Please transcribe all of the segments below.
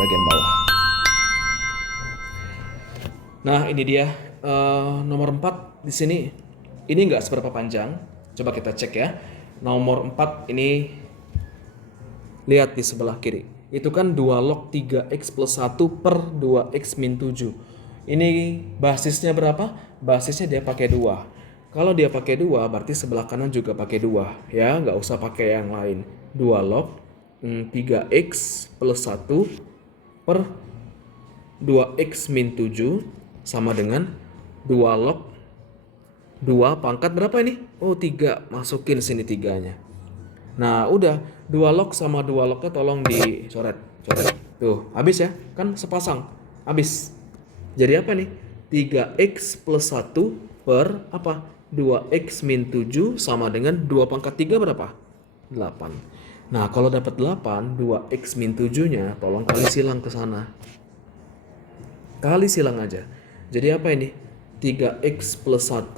bagian bawah. Nah, ini dia nomor 4 di sini. Ini nggak seberapa panjang. Coba kita cek ya. Nomor 4 ini lihat di sebelah kiri. Itu kan 2 log 3x plus 1 per 2x min 7. Ini basisnya berapa? Basisnya dia pakai 2. Kalau dia pakai 2 berarti sebelah kanan juga pakai 2. Ya, nggak usah pakai yang lain. 2 log 3x plus 1 per 2x min 7 sama dengan 2 log 2 pangkat berapa ini? Oh 3, masukin sini 3-nya. Nah udah, 2 log sama 2 lognya tolong dicoret. Tuh, habis ya? Kan sepasang, habis. Jadi apa nih? 3x plus 1 per apa? 2x min 7 sama dengan 2 pangkat 3 berapa? 8. Nah kalau dapat 8, 2x min 7-nya tolong kali silang ke sana. Kali silang aja. Jadi apa ini? 3x plus 1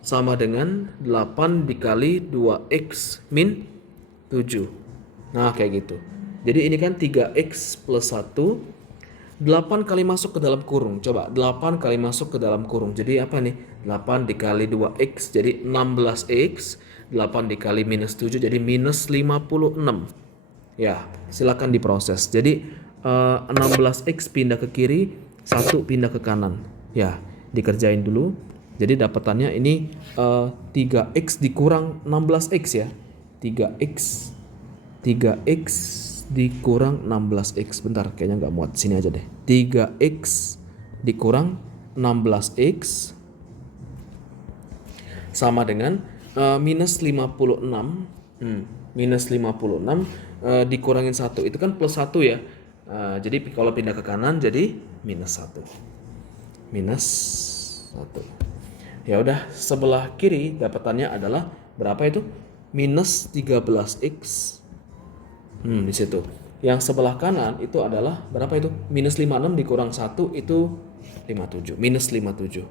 sama dengan 8 dikali 2x min 7. Nah kayak gitu. Jadi ini kan 3x plus 1, 8 kali masuk ke dalam kurung. Coba 8 kali masuk ke dalam kurung. Jadi apa nih? 8 dikali 2x jadi 16x. 8 dikali minus 7 jadi minus 56. Ya silakan diproses. Jadi 16x pindah ke kiri, 1 pindah ke kanan. Ya dikerjain dulu. Jadi dapatannya ini 3x dikurang 16x ya. 3x dikurang 16x. Bentar, kayaknya nggak muat. Sini aja deh. 3x dikurang 16x sama dengan minus 56. Minus 56 dikurangin 1. Itu kan plus 1 ya. Jadi kalau pindah ke kanan jadi minus 1. Minus 1. Ya udah, sebelah kiri dapatannya adalah berapa itu? Minus 13x. Di situ. Yang sebelah kanan itu adalah berapa itu? Minus 56 dikurang 1 itu 57. Minus 57.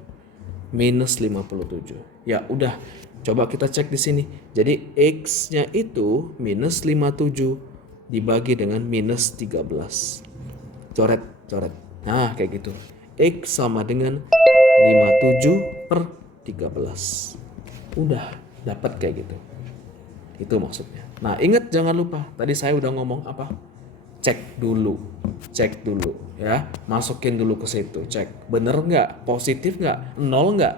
Minus 57. Ya udah, coba kita cek di sini. Jadi x-nya itu minus 57 dibagi dengan minus 13. Coret. Nah, kayak gitu. X sama dengan 57 per 13. Udah dapat kayak gitu. Itu maksudnya. Nah, ingat jangan lupa. Tadi saya udah ngomong apa? Cek dulu ya. Masukin dulu ke situ. Cek. Bener nggak? Positif nggak? Nol nggak?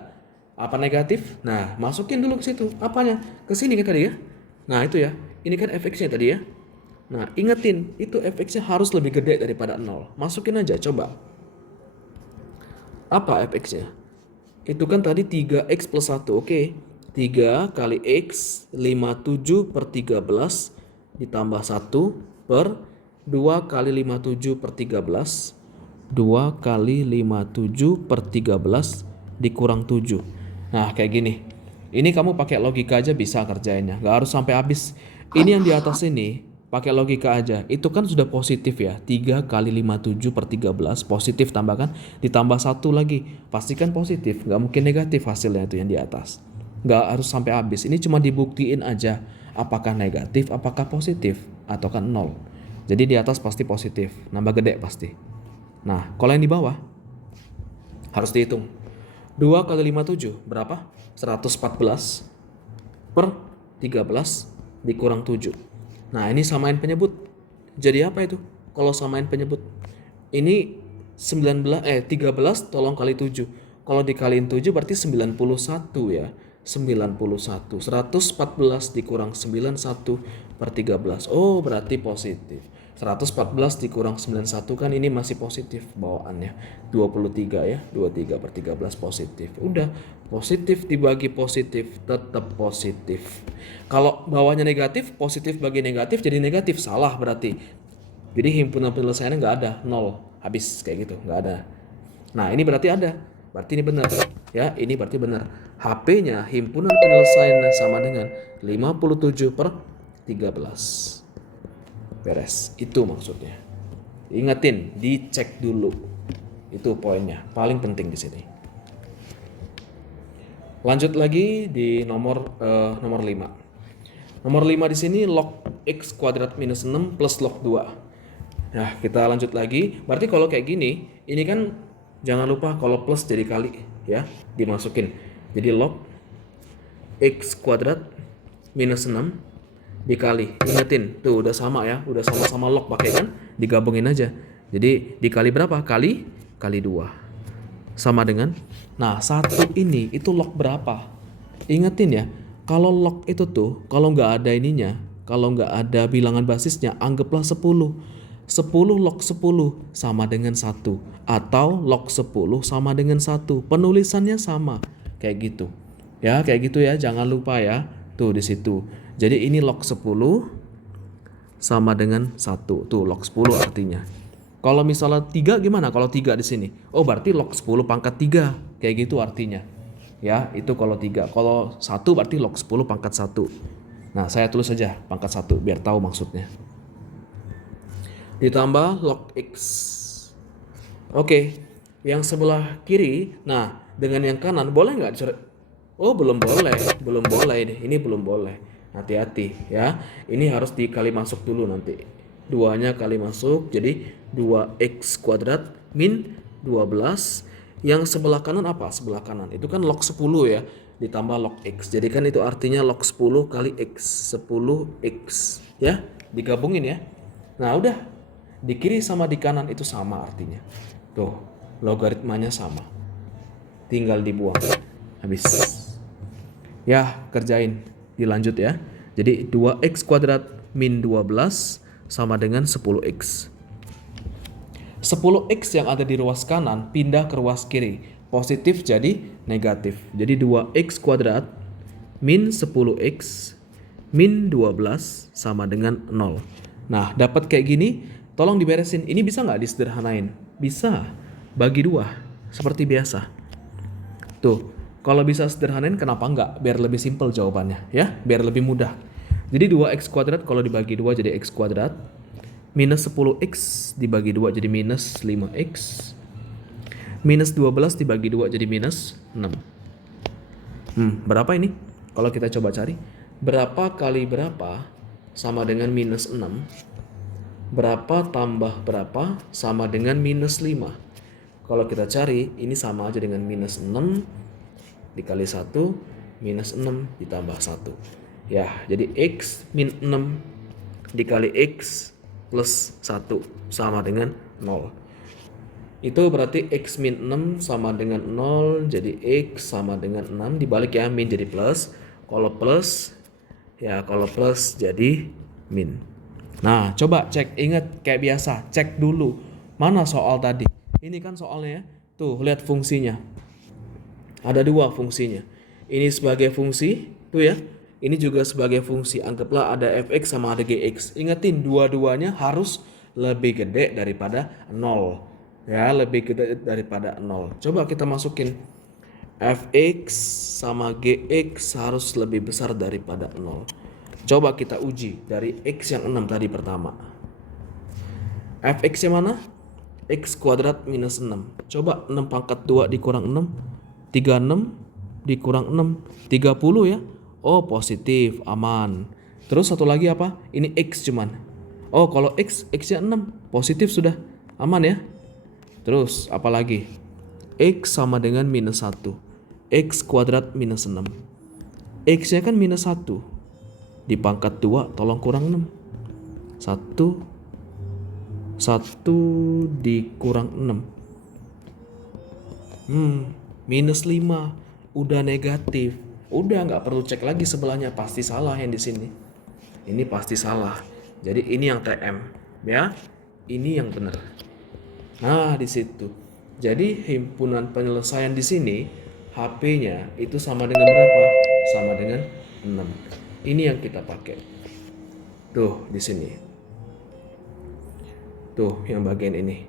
Apa negatif? Nah, masukin dulu ke situ. Apanya? Ke sini kan tadi ya. Nah, itu ya. Ini kan fx-nya tadi ya. Nah, ingetin. Itu fx-nya harus lebih gede daripada 0. Masukin aja, coba. Apa fx-nya? Itu kan tadi 3x plus 1, oke. 3 kali x, 57 per 13 ditambah 1 per 2 kali 57 per 13. 2 kali 57 per 13 dikurang 7. Nah kayak gini. Ini kamu pakai logika aja bisa kerjainnya, gak harus sampai habis. Ini yang di atas ini pakai logika aja. Itu kan sudah positif ya. 3 kali 57 per 13 positif tambahkan ditambah 1 lagi. Pastikan positif, nggak mungkin negatif hasilnya itu yang di atas. Nggak harus sampai habis. Ini cuma dibuktiin aja apakah negatif, apakah positif atau kan 0. Jadi di atas pasti positif, nambah gede pasti. Nah, kalau yang di bawah harus dihitung. 2 kali 57 berapa? 114 per 13 dikurang 7. Nah ini samain penyebut. Jadi apa itu? Kalau samain penyebut. Ini 13 tolong kali 7. Kalau dikaliin 7 berarti 91 ya. 91. 114 dikurang 91 per 13. Oh berarti positif. 114 dikurang 91 kan ini masih positif bawaannya. 23 ya. 23 per 13 positif. Udah positif dibagi positif tetap positif. Kalau bawahnya negatif, positif bagi negatif jadi negatif, salah berarti. Jadi himpunan penyelesaiannya nggak ada, 0, habis kayak gitu, nggak ada. Nah ini berarti ada, berarti ini benar. Ya ini berarti benar. HP-nya himpunan penyelesaiannya sama dengan 57 per 13. Beres, itu maksudnya. Ingetin, dicek dulu. Itu poinnya, paling penting di sini. Lanjut lagi di nomor 5. Nomor 5 di sini log x kuadrat minus 6 plus log 2. Nah, kita lanjut lagi. Berarti kalau kayak gini, ini kan jangan lupa kalau plus jadi kali ya, dimasukin. Jadi log x kuadrat minus 6 dikali. Ingetin, tuh udah sama ya, udah sama-sama log pakai kan? Digabungin aja. Jadi dikali berapa? Kali 2. Sama dengan, nah satu ini itu log berapa? Ingetin ya, kalau log itu tuh, kalau nggak ada ininya, kalau nggak ada bilangan basisnya, anggaplah 10. 10 log 10 sama dengan 1. Atau log 10 sama dengan 1. Penulisannya sama, kayak gitu. Ya, kayak gitu ya, jangan lupa ya. Tuh di situ. Jadi ini log 10 sama dengan 1. Tuh log 10 artinya. Kalau misalnya 3 gimana? Kalau 3 di sini. Oh, berarti log 10 pangkat 3. Kayak gitu artinya. Ya, itu kalau 3. Kalau 1 berarti log 10 pangkat 1. Nah, saya tulis saja pangkat 1 biar tahu maksudnya. Ditambah log x. Oke, yang sebelah kiri. Nah, dengan yang kanan boleh nggak? Oh, belum boleh. Belum boleh deh. Ini belum boleh. Hati-hati ya. Ini harus dikali masuk dulu nanti. 2-nya kali masuk, jadi 2x kuadrat min 12. Yang sebelah kanan apa? Sebelah kanan itu kan log 10 ya, ditambah log x. Jadi kan itu artinya log 10 kali x, 10x ya, digabungin ya. Nah udah, di kiri sama di kanan itu sama artinya. Tuh, logaritmanya sama. Tinggal dibuang. Habis. Ya, kerjain. Dilanjut ya. Jadi 2x kuadrat min 12 sama dengan 10x. 10x yang ada di ruas kanan pindah ke ruas kiri. Positif jadi negatif. Jadi 2x kuadrat min 10x min 12 sama dengan 0. Nah, dapat kayak gini, tolong diberesin. Ini bisa nggak disederhanain? Bisa. Bagi 2, seperti biasa. Tuh, kalau bisa sederhanain kenapa nggak? Biar lebih simpel jawabannya ya, biar lebih mudah. Jadi 2x kuadrat kalau dibagi 2 jadi x kuadrat. Minus 10x dibagi 2 jadi minus 5x. Minus 12 dibagi 2 jadi minus 6. Berapa ini? Kalau kita coba cari. Berapa kali berapa sama dengan minus 6? Berapa tambah berapa sama dengan minus 5? Kalau kita cari, ini sama aja dengan minus 6 dikali 1, minus 6 ditambah 1. Ya, jadi x min 6 dikali x plus 1 sama dengan 0. Itu berarti x min 6 sama dengan 0, jadi x sama dengan 6, dibalik ya, min jadi plus. Kalau plus, ya kalau plus jadi min. Nah, coba cek, ingat kayak biasa, cek dulu. Mana soal tadi? Ini kan soalnya ya. Tuh, lihat fungsinya. Ada 2 fungsinya. Ini sebagai fungsi, tuh ya. Ini juga sebagai fungsi. Anggaplah ada fx sama ada gx. Ingetin, dua-duanya harus lebih gede daripada 0. Ya, lebih gede daripada 0. Coba kita masukin. Fx sama gx harus lebih besar daripada 0. Coba kita uji dari x yang 6 tadi pertama. Fx yang mana? X kuadrat minus 6. Coba 6 pangkat 2 dikurang 6. 36 dikurang 6. 30 ya. Oh, positif, aman. Terus satu lagi apa? Ini x cuman. Oh, kalau x-nya 6, positif sudah. Aman ya. Terus apa lagi? X sama dengan minus 1. X kuadrat minus 6. X-nya kan minus 1. Di pangkat 2 tolong kurang 6. 1 dikurang 6. Minus 5. Udah negatif. Udah nggak perlu cek lagi sebelahnya, pasti salah yang di sini. Ini pasti salah. Jadi ini yang TM, ya. Ini yang benar. Nah, di situ. Jadi himpunan penyelesaian di sini HP-nya itu sama dengan berapa? Sama dengan 6. Ini yang kita pakai. Tuh, di sini. Tuh, yang bagian ini.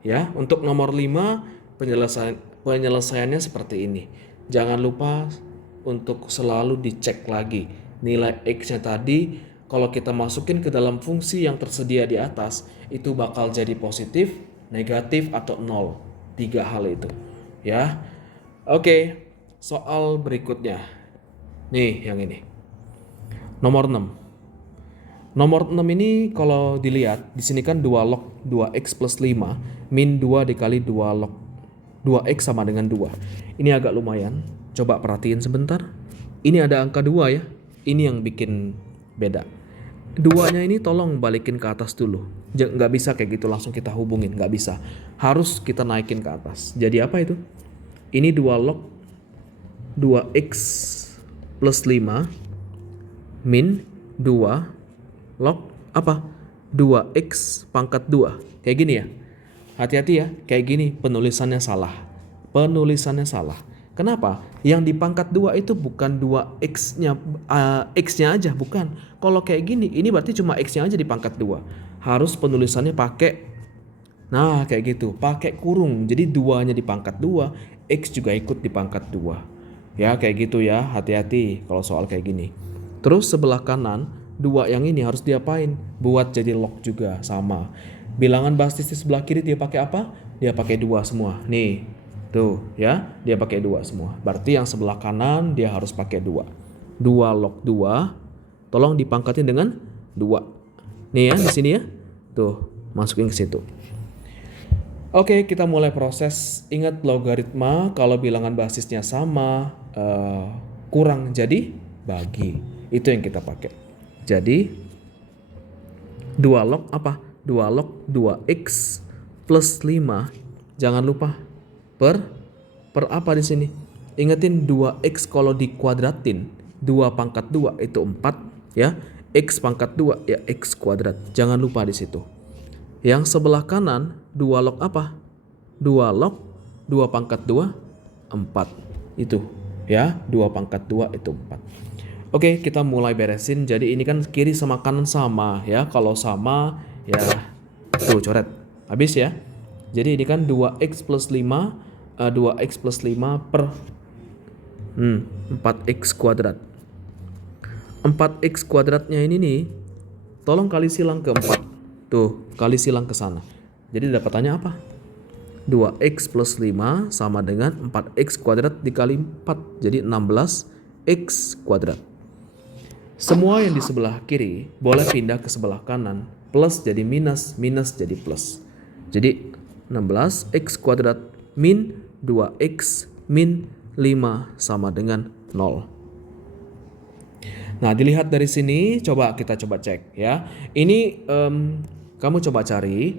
Ya, untuk nomor 5 penyelesaiannya seperti ini. Jangan lupa untuk selalu dicek lagi nilai x-nya tadi. Kalau kita masukin ke dalam fungsi yang tersedia di atas, itu bakal jadi positif, negatif, atau 0. 3 hal itu ya. Oke, soal berikutnya nih, yang ini nomor 6. Nomor 6 ini kalau dilihat, di sini kan 2 log 2x plus 5 min 2 dikali 2 log 2x sama dengan 2. Ini agak lumayan. Coba perhatiin sebentar. Ini ada angka 2 ya. Ini yang bikin beda. 2-nya ini tolong balikin ke atas dulu. Nggak bisa kayak gitu langsung kita hubungin. Nggak bisa. Harus kita naikin ke atas. Jadi apa itu? Ini 2 log 2x plus 5 min 2 log apa? 2x pangkat 2. Kayak gini ya. Hati-hati ya, kayak gini penulisannya salah. Penulisannya salah. Kenapa? Yang di pangkat 2 itu bukan 2x-nya x-nya aja, bukan. Kalau kayak gini, ini berarti cuma x-nya aja di pangkat 2. Harus penulisannya pakai kayak gitu, pakai kurung. Jadi 2-nya di pangkat 2, x juga ikut di pangkat 2. Ya, kayak gitu ya. Hati-hati kalau soal kayak gini. Terus sebelah kanan 2 yang ini harus diapain? Buat jadi log juga, sama. Bilangan basis di sebelah kiri dia pakai apa? Dia pakai 2 semua. Nih, tuh ya, dia pakai 2 semua. Berarti yang sebelah kanan dia harus pakai 2. 2 log 2, tolong dipangkatin dengan 2. Nih ya, di sini ya. Tuh, masukin ke situ. Oke, kita mulai proses. Ingat logaritma, kalau bilangan basisnya sama, kurang jadi bagi. Itu yang kita pakai. Jadi 2 log apa? 2 log 2x plus 5. Jangan lupa per apa di sini? Ingetin 2x kalau dikuadratin 2 pangkat 2 itu 4 ya. X pangkat 2 ya x kuadrat. Jangan lupa di situ. Yang sebelah kanan 2 log apa? 2 log 2 pangkat 2 4. Itu ya, 2 pangkat 2 itu 4. Oke, kita mulai beresin. Jadi ini kan kiri sama kanan sama ya. Kalau sama ya tuh coret. Habis ya. Jadi ini kan 2x plus 5 2x plus 5 per 4x kuadrat. 4x kuadratnya ini nih tolong kali silang ke 4. Tuh, kali silang ke sana. Jadi dapatannya apa? 2x plus 5 sama dengan 4x kuadrat dikali 4. Jadi 16x kuadrat. Semua yang di sebelah kiri boleh pindah ke sebelah kanan. Plus jadi minus, minus jadi plus. Jadi 16x kuadrat min 2x min 5 sama dengan 0. Nah, dilihat dari sini, kita coba cek ya. Ini kamu coba cari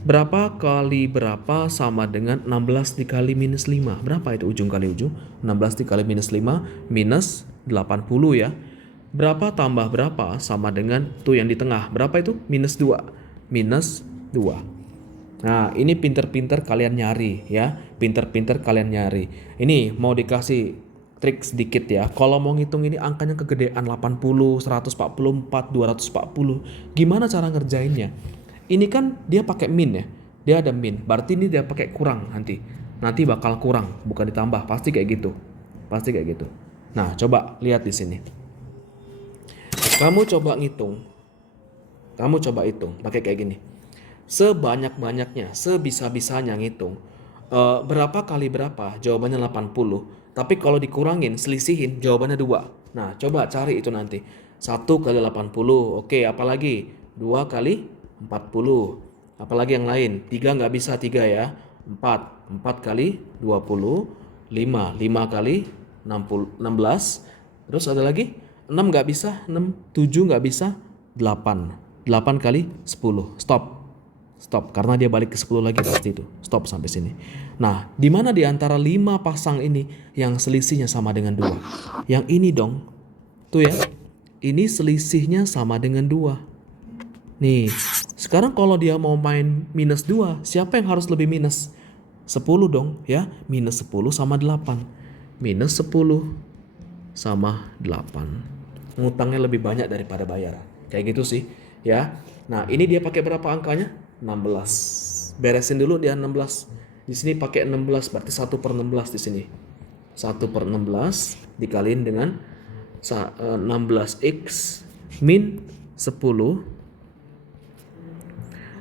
berapa kali berapa sama dengan 16 dikali minus 5. Berapa itu ujung kali ujung? 16 dikali minus 5 minus 80 ya. Berapa tambah berapa sama dengan tuh yang di tengah. Berapa itu? Minus 2. Minus 2. Nah, ini pinter-pinter kalian nyari ya. Pinter-pinter kalian nyari. Ini mau dikasih trik sedikit ya. Kalau mau ngitung ini angkanya kegedean 80, 144, 240. Gimana cara ngerjainnya? Ini kan dia pakai min ya. Dia ada min. Berarti ini dia pakai kurang nanti. Nanti bakal kurang, bukan ditambah. Pasti kayak gitu. Pasti kayak gitu. Nah, coba lihat di sini. Kamu coba ngitung. Kamu coba hitung pakai kayak gini. Sebanyak-banyaknya, sebisa-bisanya ngitung. Berapa kali berapa? Jawabannya 80. Tapi kalau dikurangin, selisihin, jawabannya 2. Nah, coba cari itu nanti. 1 kali 80. Oke, apalagi? 2 kali 40. Apalagi yang lain? 3 nggak bisa 3 ya. 4. 4 kali 20. 5. 5 kali 16. Terus ada lagi? 6 nggak bisa, 6, 7 nggak bisa, 8. 8 kali 10. Stop, karena dia balik ke 10 lagi pasti itu. Stop sampai sini. Nah, di mana di antara 5 pasang ini yang selisihnya sama dengan 2? Yang ini dong. Tuh ya. Ini selisihnya sama dengan 2. Nih, sekarang kalau dia mau main minus 2, siapa yang harus lebih minus? 10 dong ya. Minus 10 sama 8. Minus 10 sama 8. Ngutangnya lebih banyak daripada bayaran. Kayak gitu sih ya. Nah, ini dia pakai berapa angkanya? 16. Beresin dulu dia 16. Di sini pakai 16, berarti 1/16 di sini. 1/16 dikaliin dengan 16x min 10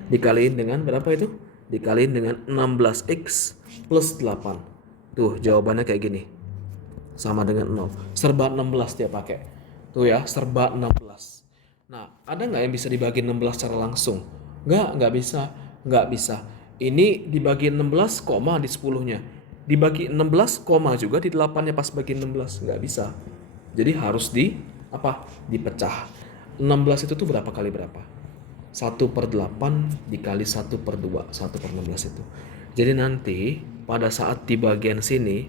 dikaliin dengan berapa itu? Dikaliin dengan 16x plus 8. Tuh, jawabannya kayak gini. Sama dengan 0. Serba 16 dia pakai. Tuh ya, serba 16. Nah, Ada nggak yang bisa dibagi 16 secara langsung? Nggak bisa. Nggak bisa. Ini dibagi 16 koma di 10-nya. Dibagi 16 koma juga di 8-nya pas bagi 16. Nggak bisa. Jadi harus dipecah. 16 itu tuh berapa kali berapa? 1/8 dikali 1/2. 1/16 itu. Jadi nanti pada saat di bagian sini,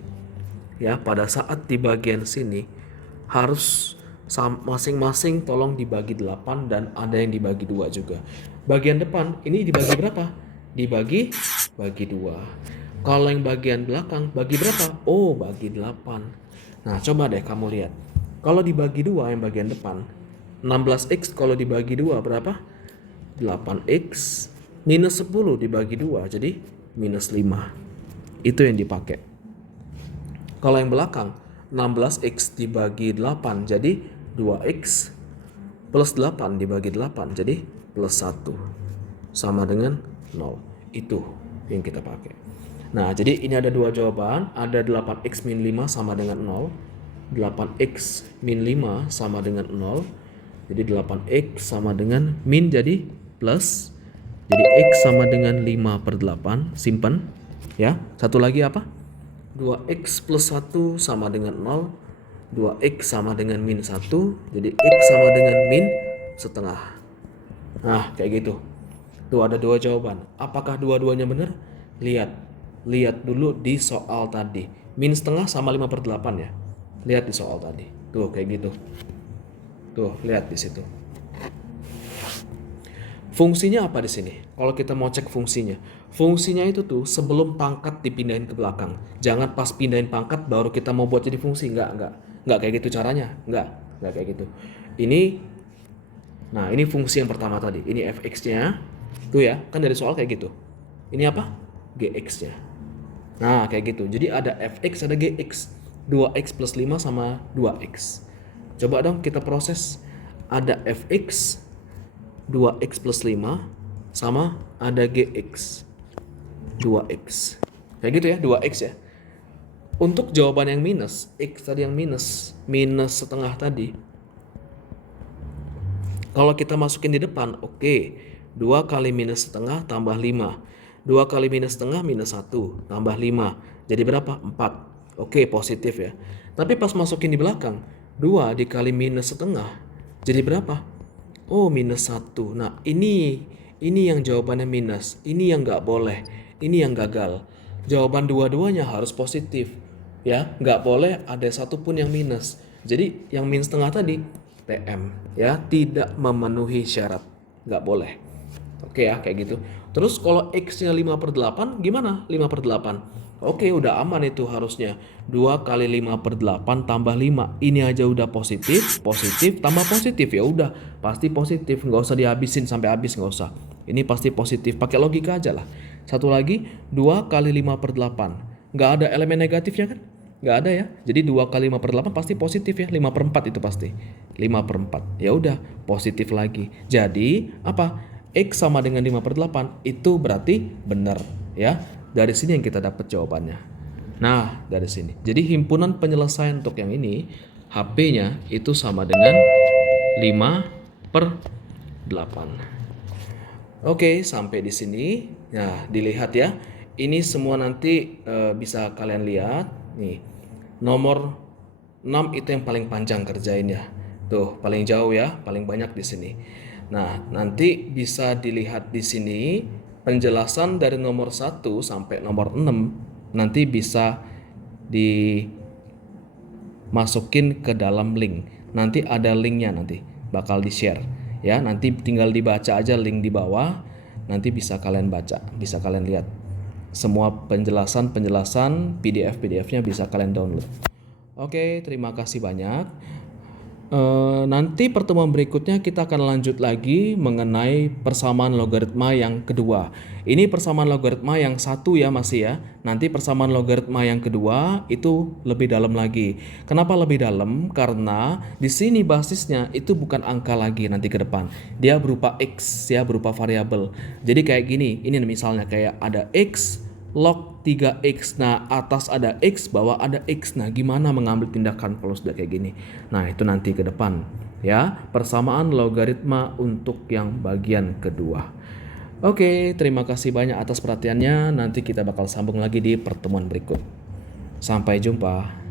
harus masing-masing tolong dibagi 8 dan ada yang dibagi 2 juga. Bagian depan ini dibagi berapa? Bagi 2. Kalau yang bagian belakang bagi berapa? Oh, bagi 8. Nah, coba deh kamu lihat. Kalau dibagi 2 yang bagian depan, 16x kalau dibagi 2 berapa? 8x minus 10 dibagi 2 jadi minus 5. Itu yang dipakai. Kalau yang belakang 16x dibagi 8 jadi 2x plus 8 dibagi 8 jadi plus 1 sama dengan 0. Itu yang kita pakai. Nah, jadi ini ada dua jawaban. Ada 8x min 5 sama dengan 0. 8x min 5 sama dengan 0. Jadi 8x sama dengan min jadi plus. Jadi x sama dengan 5/8. Simpan. Ya, satu lagi apa? 2x plus 1 sama dengan 0. 2x sama dengan min 1. Jadi x sama dengan min setengah. Nah, kayak gitu. Tuh ada dua jawaban. Apakah dua-duanya benar? Lihat dulu di soal tadi. Min setengah sama 5/8 ya. Lihat di soal tadi. Tuh kayak gitu. Tuh, lihat di situ. Fungsinya apa di sini? Kalau kita mau cek fungsinya itu tuh sebelum pangkat dipindahin ke belakang. Jangan pas pindahin pangkat baru kita mau buat jadi fungsi. Enggak kayak gitu caranya. Enggak kayak gitu. Ini fungsi yang pertama tadi. Ini fx-nya. Tuh ya, kan dari soal kayak gitu. Ini apa? Gx-nya. Nah, kayak gitu. Jadi ada fx, ada gx. 2x plus 5 sama 2x. Coba dong kita proses. Ada fx 2x plus 5 sama ada gx 2x. Kayak gitu ya, 2x ya. Untuk jawaban yang minus, x tadi yang minus setengah tadi. Kalau kita masukin di depan, oke. 2 kali minus setengah tambah 5. 2 kali minus setengah minus 1 tambah 5. Jadi berapa? 4. Oke, positif ya. Tapi pas masukin di belakang, 2 dikali minus setengah. Jadi berapa? Oh, minus 1. Nah, ini yang jawabannya minus. Ini yang nggak boleh. Ini yang gagal. Jawaban dua-duanya harus positif. Ya, nggak boleh ada satu pun yang minus. Jadi, yang minus setengah tadi, TM. Ya, tidak memenuhi syarat. Nggak boleh. Oke ya, kayak gitu. Terus kalau X-nya 5/8, gimana? 5/8. Oke, udah aman itu harusnya. 2 kali 5/8 tambah 5. Ini aja udah positif, tambah positif. Ya udah, pasti positif. Nggak usah dihabisin sampai habis, nggak usah. Ini pasti positif. Pakai logika aja lah. Satu lagi, 2 kali 5/8. Nggak ada elemen negatifnya kan? Nggak ada ya. Jadi 2 kali 5/8 pasti positif ya. 5/4 itu pasti. 5/4. Ya udah, positif lagi. Jadi, apa? X sama dengan 5/8 itu berarti benar ya. Dari sini yang kita dapat jawabannya. Nah, dari sini. Jadi himpunan penyelesaian untuk yang ini HP-nya itu sama dengan 5/8. Oke, sampai di sini. Nah, dilihat ya. Ini semua nanti bisa kalian lihat. Nih, nomor 6 itu yang paling panjang kerjainnya. Tuh, paling jauh ya, paling banyak di sini. Nah, nanti bisa dilihat di sini penjelasan dari nomor 1 sampai nomor 6 nanti bisa dimasukin ke dalam link. Nanti ada linknya nanti bakal di-share ya. Nanti tinggal dibaca aja link di bawah. Nanti bisa kalian baca, bisa kalian lihat. Semua penjelasan PDF-nya bisa kalian download. Oke, terima kasih banyak. Nanti pertemuan berikutnya kita akan lanjut lagi mengenai persamaan logaritma yang kedua. Ini persamaan logaritma yang satu ya masih ya. Nanti persamaan logaritma yang kedua itu lebih dalam lagi. Kenapa lebih dalam? Karena di sini basisnya itu bukan angka lagi nanti ke depan. Dia berupa x ya, berupa variabel. Jadi kayak gini. Ini misalnya kayak ada x log 3x. Nah, atas ada x, bawah ada x. Nah, gimana mengambil tindakan kalau sudah kayak gini? Nah, itu nanti ke depan. Ya, persamaan logaritma untuk yang bagian kedua. Oke, terima kasih banyak atas perhatiannya. Nanti kita bakal sambung lagi di pertemuan berikut. Sampai jumpa.